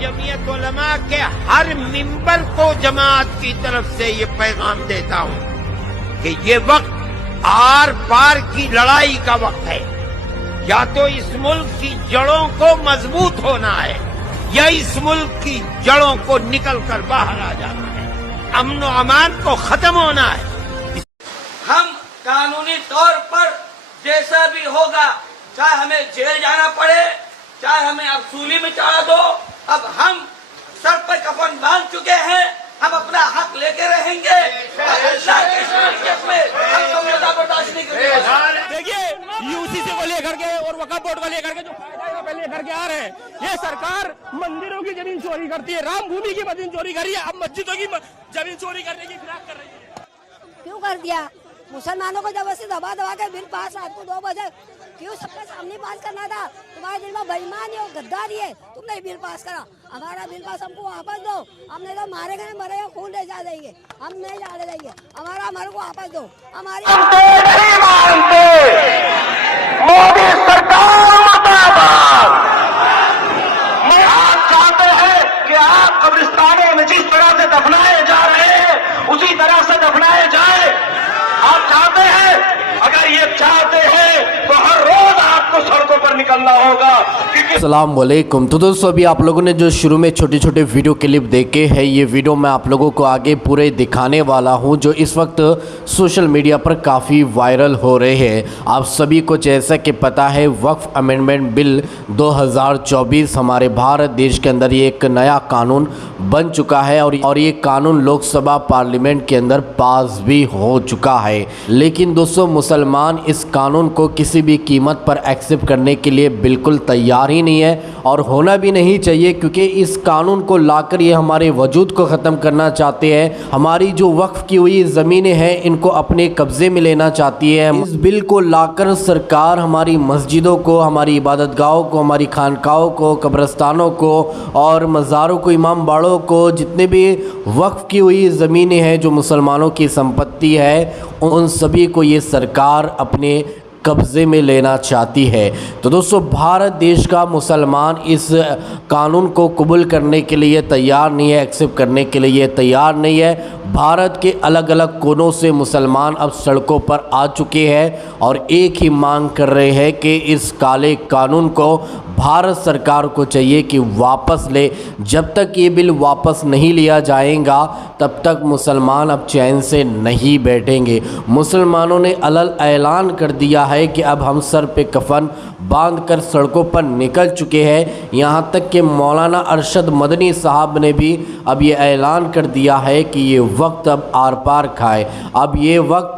जमीयत उलमा के हर मिंबर को जमात की तरफ से ये पैगाम देता हूं कि ये वक्त आर पार की लड़ाई का वक्त है। या तो इस मुल्क की जड़ों को मजबूत होना है या इस मुल्क की जड़ों को निकल कर बाहर आ जाना है। अमन व अमान को खत्म होना है। हम कानूनी तौर पर जैसा भी होगा, चाहे हमें जेल जाना पड़े, चाहे हमें अब सूली में चढ़ा दो, अब हम सर पर कफन बांध चुके हैं, हम अपना हक लेके रहेंगे। अल्लाह की शरीयत में हम कमजोरी बर्दाश्त नहीं करेंगे। देखिए, यूसीसी को लेकर के और वक्फ बोर्ड को लेकर के जो फायदा लेकर के आ रहे हैं, ये सरकार मंदिरों की जमीन चोरी करती है, राम भूमि की जमीन चोरी करी है, अब मस्जिदों की जमीन चोरी करने की फिराक कर रही है। क्यों कर दिया? मुसलमानों को जबरदस्ती दबा दबा के बिल पास रात को 2 बजे क्यों सबके सामने पास करना था? तुम्हारे दिल में बेईमानी और गद्दारी है, तुमने बिल पास करा। हमारा बिल पास हमको वापस दो, हमने तो मारे गए मरे खून ले जा देंगे, हम नहीं जाने देंगे। हमारे को वापस दो। हमारी मोदी सरकार मुर्दाबाद। आप चाहते हैं कि आप कब्रिस्तानों में जिस तरह से दफनाए जा रहे हैं उसी तरह से दफनाए जाए। आप चाहते हैं, अगर ये चाहते हैं तो हर रोज आपको सड़कों पर निकलना होगा। अस्सलाम वालेकुम। तो दोस्तों, अभी आप लोगों ने जो शुरू में छोटे छोटे वीडियो क्लिप देखे हैं, ये वीडियो मैं आप लोगों को आगे पूरे दिखाने वाला हूं, जो इस वक्त सोशल मीडिया पर काफ़ी वायरल हो रहे हैं। आप सभी को जैसा कि पता है, वक्फ अमेंडमेंट बिल 2024 हमारे भारत देश के अंदर ये एक नया कानून बन चुका है और ये कानून लोकसभा पार्लियामेंट के अंदर पास भी हो चुका है। लेकिन दोस्तों, मुसलमान इस कानून को किसी भी कीमत पर एक्सेप्ट करने के लिए बिल्कुल तैयार ही नहीं है और होना भी नहीं चाहिए, क्योंकि इस कानून को लाकर ये हमारे वजूद को ख़त्म करना चाहते हैं। हमारी जो वक्फ की हुई ज़मीनें हैं, इनको अपने कब्ज़े में लेना चाहती है। इस बिल को लाकर सरकार हमारी मस्जिदों को, हमारी इबादतगाहों को, हमारी खानकाहों को, कब्रस्तानों को और मज़ारों को, इमाम बाड़ों को, जितने भी वक्फ की हुई ज़मीनें हैं जो मुसलमानों की संपत्ति है, उन सभी को ये सरकार अपने कब्ज़े में लेना चाहती है। तो दोस्तों, भारत देश का मुसलमान इस कानून को कबूल करने के लिए तैयार नहीं है, एक्सेप्ट करने के लिए तैयार नहीं है। भारत के अलग अलग कोनों से मुसलमान अब सड़कों पर आ चुके हैं और एक ही मांग कर रहे हैं कि इस काले कानून को भारत सरकार को चाहिए कि वापस ले। जब तक ये बिल वापस नहीं लिया जाएगा, तब तक मुसलमान अब चैन से नहीं बैठेंगे। मुसलमानों ने अलग ऐलान कर दिया है कि अब हम सर पे कफन बांधकर सड़कों पर निकल चुके हैं। यहाँ तक कि मौलाना अरशद मदनी साहब ने भी अब ये ऐलान कर दिया है कि ये वक्त अब आर पार खाए, अब ये वक्त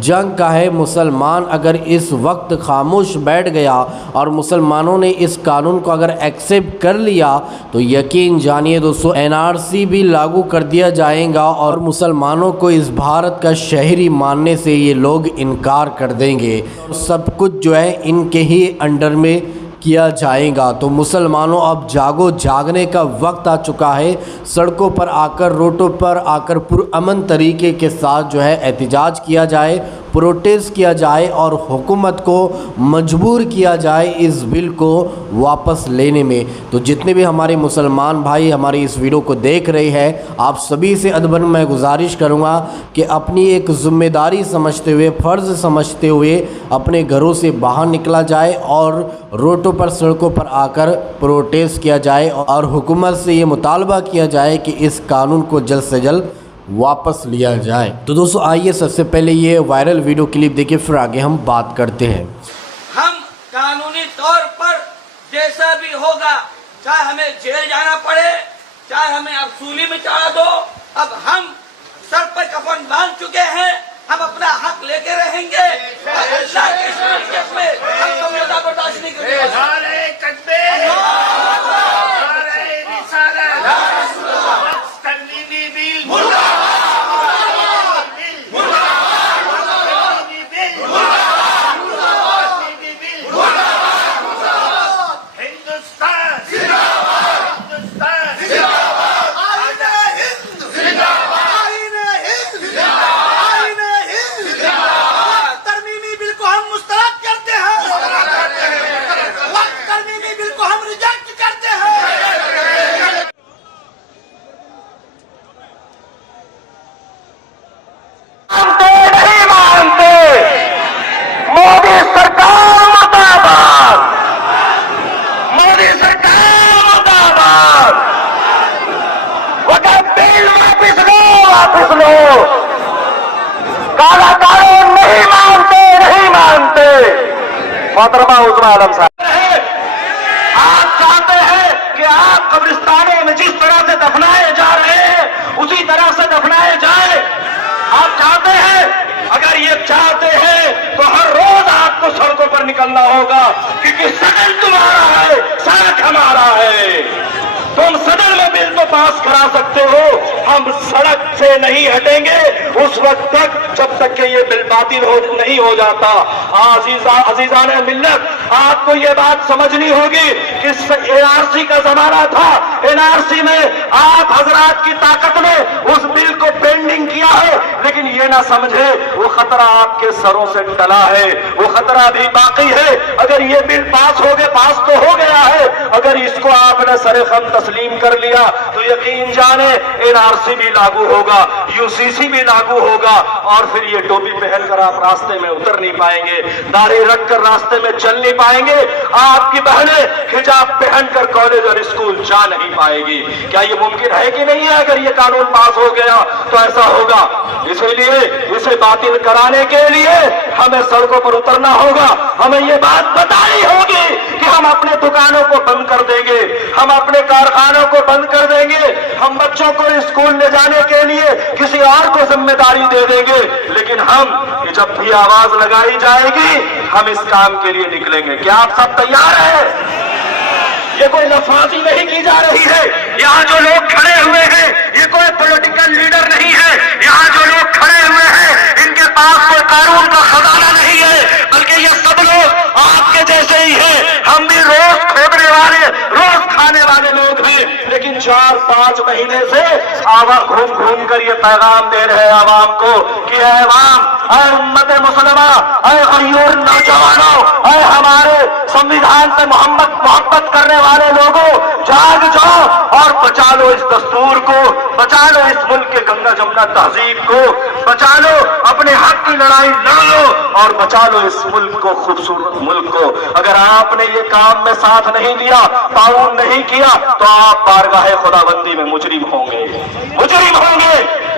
जंग का है। मुसलमान अगर इस वक्त खामोश बैठ गया और मुसलमानों ने इस कानून को अगर एक्सेप्ट कर लिया, तो यकीन जानिए दोस्तों, एनआरसी भी लागू कर दिया जाएगा और मुसलमानों को इस भारत का शहरी मानने से ये लोग इनकार कर देंगे। सब कुछ जो है इनके ही अंडर में किया जाएगा। तो मुसलमानों, अब जागो, जागने का वक्त आ चुका है। सड़कों पर आकर, रोडों पर आकर पुरअमन तरीके के साथ जो है एहतजाज किया जाए, प्रोटेस्ट किया जाए और हुकूमत को मजबूर किया जाए इस बिल को वापस लेने में। तो जितने भी हमारे मुसलमान भाई हमारी इस वीडियो को देख रहे हैं, आप सभी से अदबन मैं गुजारिश करूंगा कि अपनी एक ज़िम्मेदारी समझते हुए, फ़र्ज़ समझते हुए अपने घरों से बाहर निकला जाए और रोडों पर, सड़कों पर आकर प्रोटेस्ट किया जाए और हुकूमत से ये मुतालबा किया जाए कि इस कानून को जल्द से जल्द वापस लिया जाए। तो दोस्तों, आइए सबसे पहले ये वायरल वीडियो क्लिप देखिए, फिर आगे हम बात करते हैं। हम कानूनी तौर पर जैसा भी होगा, चाहे हमें जेल जाना पड़े, चाहे हमें अब सूली में चढ़ा दो, अब हम सर पर कफन बांध चुके हैं, हम अपना हक लेके रहेंगे। अल्लाह की शरीयत में हम कमजोरी बर्दाश्त नहीं करेंगे। हम रिजेक्ट करते हैं। मोहतरमा उज़मा आलम साहब, आप चाहते हैं कि आप कब्रिस्तानों में जिस तरह से दफनाए जा रहे हैं उसी तरह से दफनाए जाए। आप चाहते हैं, अगर ये चाहते हैं तो हर रोज आपको सड़कों पर निकलना होगा, क्योंकि सदन तुम्हारा है, सड़क हमारा है। तुम सदन में बिल तो पास करा सकते हो, हम सड़क से नहीं हटेंगे उस वक्त तक जब तक कि ये बिल बातिल नहीं हो जाता। अजीजान मिल्लत, आपको ये बात समझनी होगी कि एनआरसी का जमाना था। एनआरसी में आप हजरात की ताकत ने उस बिल को पेंडिंग किया है, लेकिन ये ना समझे वो खतरा आपके सरों से टला है, वो खतरा भी बाकी है। अगर ये बिल पास तो हो गया है, अगर इसको आपने सरेखम तस्लीम कर लिया तो यकीन जाने एनआरसी भी लागू होगा, यूसीसी भी लागू होगा, और फिर ये टोपी पहनकर आप रास्ते में उतर नहीं पाएंगे, दाढ़ी रखकर रास्ते में चल नहीं पाएंगे, आपकी बहनें हिजाब पहनकर कॉलेज और स्कूल जा नहीं पाएगी। क्या ये मुमकिन है कि नहीं है? अगर ये कानून पास हो गया तो ऐसा होगा। इसीलिए इसे बातिल कराने के लिए हमें सड़कों पर उतरना होगा। हमें ये बात बतानी होगी कि हम अपने दुकानों को बंद कर देंगे, हम अपने कारखानों को बंद कर देंगे, हम बच्चों को स्कूल ले जाने के लिए किसी और को जिम्मेदारी दे देंगे, लेकिन हम जब भी आवाज लगाई जाएगी हम इस काम के लिए निकलेंगे। क्या आप सब तैयार हैं? ये कोई लफाजी नहीं की जा रही है। यहाँ जो लोग खड़े हुए हैं ये कोई पॉलिटिकल लीडर नहीं है। यहाँ जो लोग खड़े हुए हैं इनके पास कोई कानून का खजाना नहीं है, बल्कि ये सब लोग आपके जैसे ही हैं। हम भी रोज खोदने वाले, रोज खाने वाले लोग हैं, लेकिन 4-5 महीने से घूम घूम कर ये पैगाम दे रहे हैं आवाम को कि अवाम, उम्मत मुसलमा, गयूर नौजवानों, हमारे संविधान पे मोहब्बत करने वाले लोगों, जाग जाओ और बचा लो इस दस्तूर को, बचा लो इस मुल्क के गंगा जमुना तहजीब को, बचा लो, अपने हक की लड़ाई लड़ लो और बचा लो इस मुल्क को, खूबसूरत मुल्क को। अगर आपने ये काम में साथ नहीं दिया, ताउन नहीं किया, तो आप बारगाहे खुदाबंदी में मुजरिम होंगे।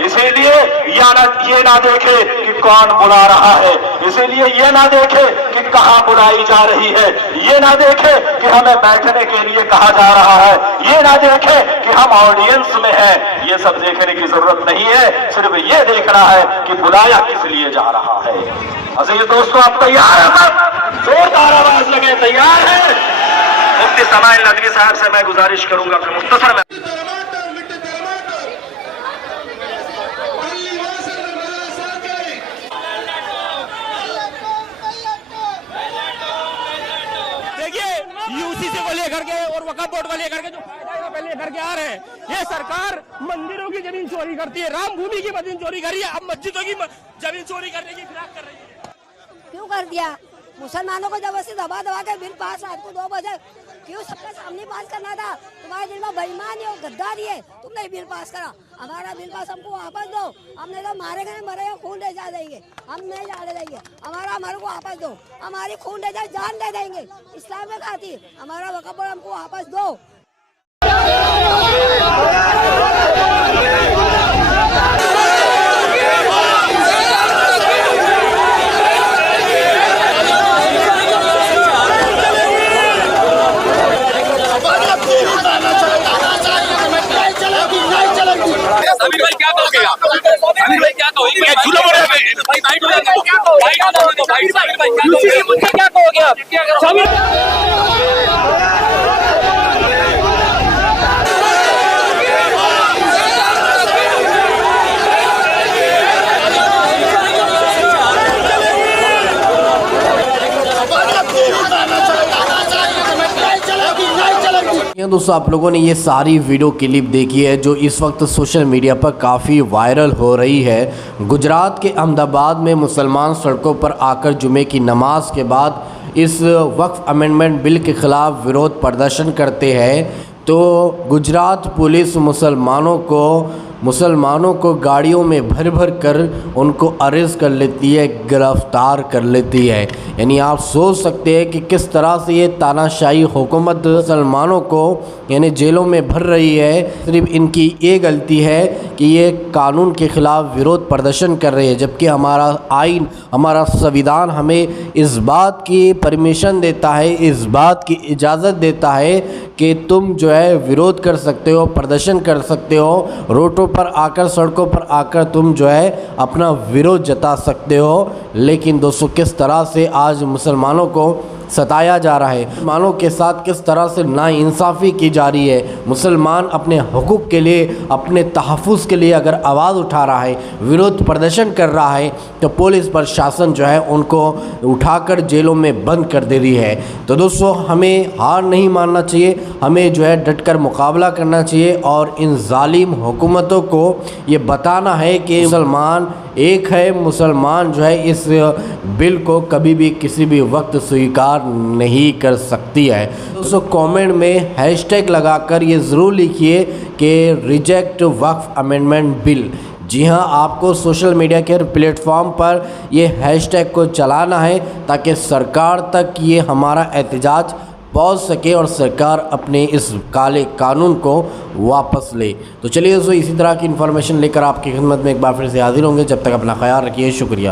इसीलिए ये ना देखे कि कौन बुला रहा है, इसीलिए ये ना देखे कि कहां बुलाई जा रही है, ये ना देखे कि हमें बैठने के लिए कहा जा रहा है, ये ना देखे कि हम ऑडियंस में हैं। ये सब देखने की जरूरत नहीं है, सिर्फ ये देखना है कि बुलाया किस लिए जा रहा है। अजीज दोस्तों, आप तैयार हैं? सब जोरदार आवाज लगे, तैयार है? मुफ्ती समाइल नदवी साहब से मैं गुजारिश करूंगा कि मुख्तसर में यूसीसी को लेकर के और वक्फ बोर्ड को लेकर के जो पहले लेकर के आ रहे हैं, ये सरकार मंदिरों की जमीन चोरी करती है, राम भूमि की जमीन चोरी करी है, अब मस्जिदों की जमीन चोरी करने की फिराक कर रही है। क्यों कर दिया? मुसलमानों को जबरदस्ती दबा के बिल पास रात को 2 बजे क्यों सबके सामने पास करना था? तुम्हारे दिल में बेईमानी और गद्दारी है, तुमने बिल पास करा। हमारा बिल पास हमको वापस दो, हमने तो मारे गए मरे खून दे जा देंगे, हम नहीं जाने देंगे। हमारे को वापस दो, हमारी खून दे जाए, जान दे देंगे इस्लाम के खातिर। हमारा वक्फ बोर्ड हमको वापस दो। अमीर भाई क्या कहोगे आप? अमीर भाई क्या कहोगे? झूला बोल रहे हैं भाई, भाई क्या कहोगे? क्या कहोगे आप? दोस्तों, आप लोगों ने ये सारी वीडियो क्लिप देखी है जो इस वक्त सोशल मीडिया पर काफ़ी वायरल हो रही है। गुजरात के अहमदाबाद में मुसलमान सड़कों पर आकर जुमे की नमाज के बाद इस वक्फ अमेंडमेंट बिल के ख़िलाफ़ विरोध प्रदर्शन करते हैं, तो गुजरात पुलिस मुसलमानों को मुसलमानों को गाड़ियों में भर भर कर उनको अरेस्ट कर लेती है, गिरफ्तार कर लेती है। यानी आप सोच सकते हैं कि किस तरह से ये तानाशाही हुकूमत मुसलमानों को यानी जेलों में भर रही है। सिर्फ इनकी ये गलती है कि ये कानून के ख़िलाफ़ विरोध प्रदर्शन कर रहे हैं, जबकि हमारा आइन, हमारा संविधान हमें इस बात की परमिशन देता है, इस बात की इजाज़त देता है कि तुम जो है विरोध कर सकते हो, प्रदर्शन कर सकते हो, रोडों पर आकर, सड़कों पर आकर तुम जो है अपना विरोध जता सकते हो। लेकिन दोस्तों किस तरह से आज मुसलमानों को सताया जा रहा है, मुसलमानों के साथ किस तरह से नाइंसाफ़ी की जा रही है। मुसलमान अपने हुकूक के लिए, अपने तहफ़्फ़ुज़ के लिए अगर आवाज़ उठा रहा है, विरोध प्रदर्शन कर रहा है, तो पुलिस प्रशासन जो है उनको उठाकर जेलों में बंद कर दे रही है। तो दोस्तों हमें हार नहीं मानना चाहिए, हमें जो है डटकर मुकाबला करना चाहिए और इन जालिम हुकूमतों को ये बताना है कि मुसलमान एक है, मुसलमान जो है इस बिल को कभी भी किसी भी वक्त स्वीकार नहीं कर सकती है। दोस्तों कमेंट में हैशटैग लगाकर ये ज़रूर लिखिए कि रिजेक्ट वक्फ अमेंडमेंट बिल। जी हाँ, आपको सोशल मीडिया के प्लेटफॉर्म पर ये हैशटैग को चलाना है ताकि सरकार तक ये हमारा एहतजाज पहुंच सके और सरकार अपने इस काले कानून को वापस ले। तो चलिए दोस्तों इसी तरह की इन्फॉर्मेशन लेकर आपकी खिदमत में एक बार फिर से हाजिर होंगे। जब तक अपना ख्याल रखिए, शुक्रिया।